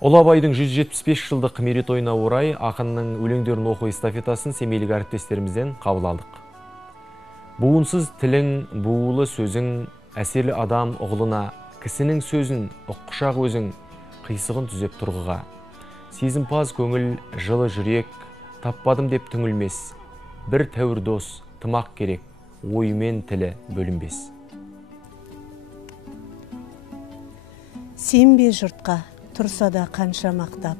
Ұлы Абайдың 175 жылдық мерейтойына орай ақынның өлеңдерін оқу эстафетасын семейлік әріптестерімізден қабыл алдық. Буынсыз тілің, буылы сөзің, әсерлі адам ұғылына, кісінің сөзін, ұққышақ өзің, қисығын түзеп тұрғыға. Сезімпаз көңіл, жылы жүрек, таппадым деп түңілмес. Бір тәуір дос, тымақ керек, ойымен тілі бөлінбес. Сенбе жұртқа, тұрса да қанша мақтап,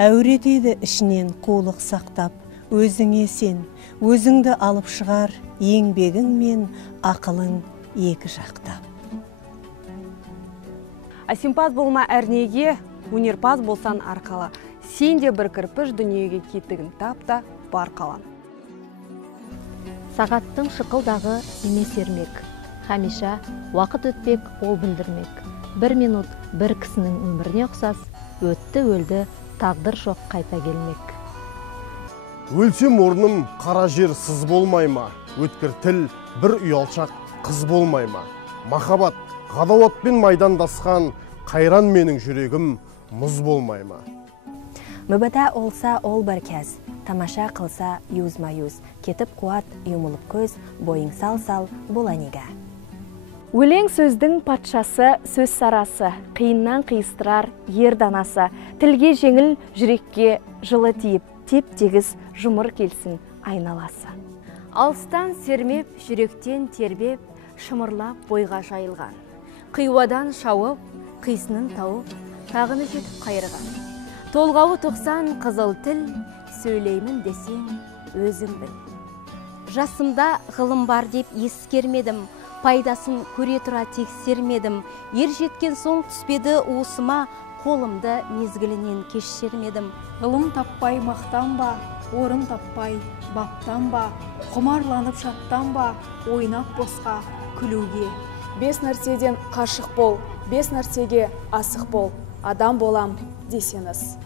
әуретеді ішінен қулық сақтап, өзіңе сен, өзіңді алып шығар, еңбегің мен ақылың екі жақтап. Асимпаз болма әрнеге, өнерпаз болсан арқала, сен де бір кірпіш дүниеге кетігін тапта бар қалан. Сағаттың шықылдағы емес ермек, хамиша уақыт өтпек ол білдірмек. Бір минут бір кісінің өміріне ұқсас, өтті өлді, тағдыр жоқ қайта келмек. Өлсем орным қара жер сыз болмай ма? Өткір тіл бір ұялшақ қыз болмай ма? Махаббат, ғадауатпен майдандасқан, қайран менің жүрегім мұз болмай ма? Мүбәдә олса ол бір кәз, тамаша қылса юзма-юз, кетіп қуат, юмылып көз, бойың сал-сал бола неге. Өлең сөздің патшасы, сөз сарасы, қиыннан қиыстырар ер данасы, тілге жеңіл, жүрекке жылы тиіп, теп-тегіс жұмыр келсін айналасы. Алыстан сермеп, жүректен тербеп, шымырлап бойға жайылған. Қиуадан шауып, қисынын тауып, тағыны жетіп қайырған. Толғауы 90 қызыл тіл, сөйлеймін десең, өзің біл. Жасымда ғылым бар деп ескермедім, пайдасын көре тұра тексермедім. Ер жеткен соң түспеді уысыма, қолымды мезгілінен кешірмедім. Ғылым таппай мақтанба, орын таппай баптанба, құмарланып шаттанба, ойнап босқа күлуге. 5 нәрседен қашық бол, 5 нәрсеге асық бол, адам болам десеңіз.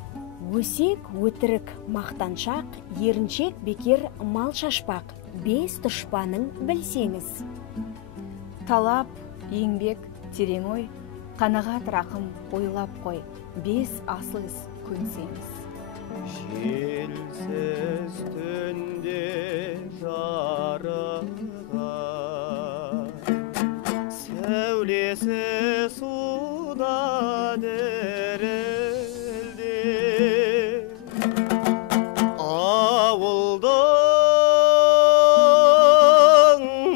Өсек, өтірік, мақтаншақ, еріншек, бекер, мал шашпақ, 5 дұшпаның білсеңіз. Талап, еңбек, терең ой, қанағат рақым ойлап қой, 5 асыл іс көнсеңіз. Желсіз түнде жарыға, сәулесі суда дірілде, ауылдың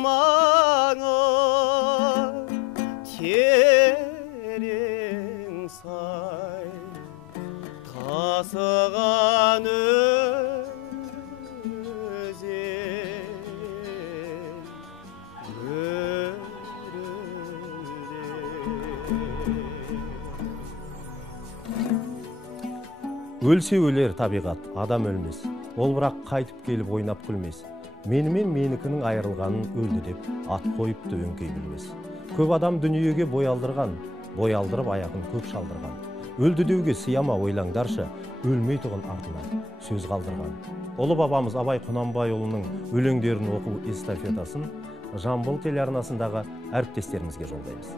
маңы терең сай, тасыған өзен Өлсе өлер табиғат, адам өлмес. Ол бірақ қайтып келіп ойнап күлмес. Менімен менікінің айырылғанын өлді деп ат қойыпты өңкей білмес. Көп адам дүниеге бой алдырған, бой алдырып аяғын көк шалдырған. Өлді деуге сияма ойлаңдаршы, өлмей тұғын артына сөз қалдырған. Ұлы бабамыз Абай Құнанбайұлының өлеңдерін оқу эстафетасын Жамбыл телеарнасындағы әріптестерімізге жолдаймыз.